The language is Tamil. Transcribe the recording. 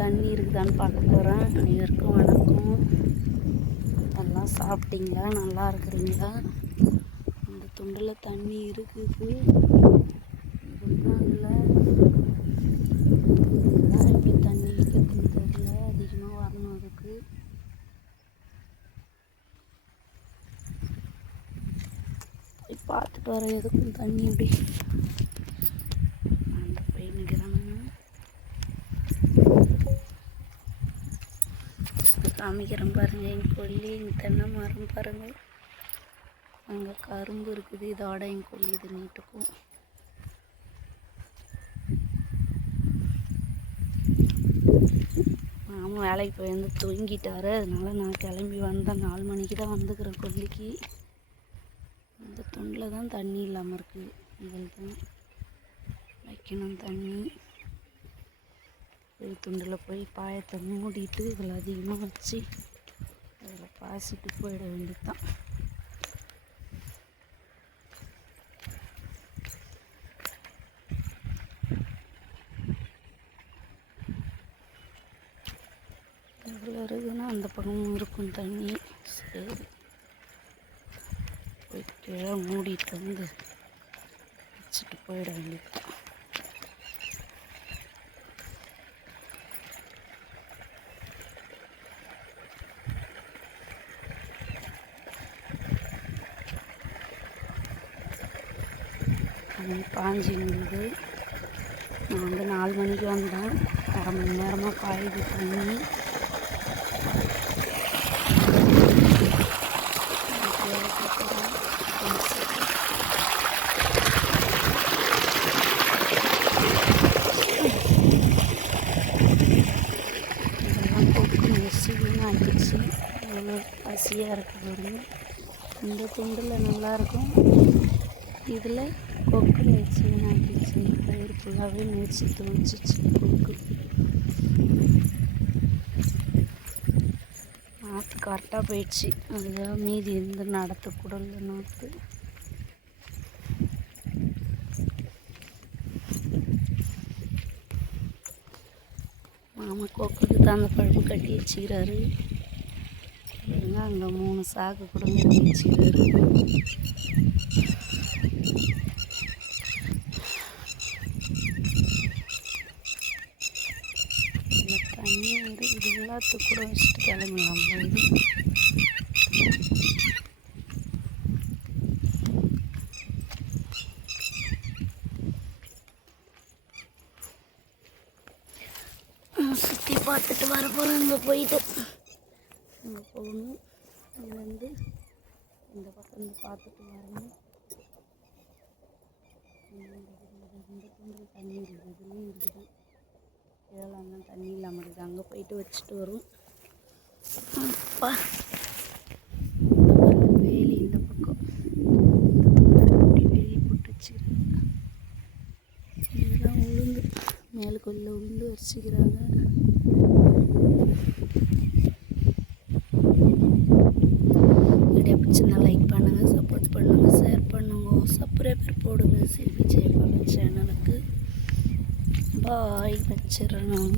தண்ணி இருக்குதான்னு பார்க்க போகிறேன். அனைவருக்கும் வணக்கம். எல்லாம் சாப்பிட்டீங்களா? நல்லா இருக்கிறீங்களா? இந்த துண்டில் தண்ணி இருக்குது. இதுதான் இல்லை எப்படி தண்ணி இருக்குதுன்னு தெரியல. அதிகமாக வரணும் அதுக்கு. போய் பார்த்துட்டு வர எதுக்கும் தண்ணி எப்படி அந்த போய் நிற்கிறானுங்க. காமிக்கிறேன் பாருங்கள். எங்கள் கொல்லி எங்கள் தென்னை மரம் பாருங்கள். அங்கே கரும்பு இருக்குது. இதோட எங்கள் கொல்லி இது நீட்டுக்கும். மாமா வேலைக்கு போய் வந்து தூங்கிட்டார். அதனால நான் கிளம்பி வந்தேன். 4 மணிக்கு தான் வந்துக்கிறேன் கொல்லிக்கு. இந்த துண்டில் தான் தண்ணி இல்லாமல் இருக்குது. இதில் தான் வைக்கணும் தண்ணி. துண்டில் போய் பாயத்தை மூடிட்டு இதில் அதிகமாக வச்சு அதில் பாசிட்டு போயிட வேண்டியது தான். எவ்வளோ இருக்குதுன்னா அந்த பக்கமும் இருக்கும் தண்ணி. சரி, போய் கீழே மூடிட்டு வந்து வச்சுட்டு போயிட வேண்டியது தான். பாஞ்சி இருந்தது. நான் வந்து 4 மணிக்கு வந்தேன். 1/2 மணி நேரமாக காயுது தண்ணி. இதெல்லாம் கொக்கு நெசி வீணாகிடுச்சு. எவ்வளோ பசியாக இருக்குது. இந்த துண்டில் நல்லாயிருக்கும். இதில் கொக்கு நெச்சி வீணாகிடுச்சு. பயிர் ஃபுல்லாகவே நெச்சி துவச்சிச்சு கொக்கு. நாற்று கரெக்டாக போயிடுச்சு. அதுதான் மீதி இருந்து நடத்தக்கூட இல்லை நாற்று. மாமா கொக்குக்கு தான் அந்த பழுப்பு கட்டி வச்சுக்கிறாரு. அங்கே 3 சாக்கு கூட வச்சுக்கிறாரு. தண்ணி வந்து இது எல்லாத்துக்கு கூட வச்சுட்டு கிளம்பலாம் போது. சுற்றி பார்த்துட்டு வர போகிறோம். இங்கே போயிட்டு இங்கே போகணும். இங்கே வந்து இந்த பக்கம் இருந்து பார்த்துட்டு வரணும். இந்த துண்டில் தண்ணி இருக்குது. இதுலேயும் இருக்குது. இதெல்லாம் தான் தண்ணி இல்லாமல் இருக்குது. அங்கே போயிட்டு வச்சுட்டு வரும். அப்பா வேலி இந்த பக்கம் அப்படி வேலி போட்டு வச்சுக்கிறாங்க. இதெல்லாம் உளுந்து மேலுக்குள்ள உளுந்து வச்சுக்கிறாங்க. வீடியோ பிடிச்சிருந்தா லைக் பண்ணுங்கள், சப்போர்ட் பண்ணுங்கள், ஷேர் பண்ணுங்க, சப்ஸ்கிரைபர் போடுங்க செல்வி ஜெயபாலன் சேனலுக்கு. பாய், வச்சிடறேன்.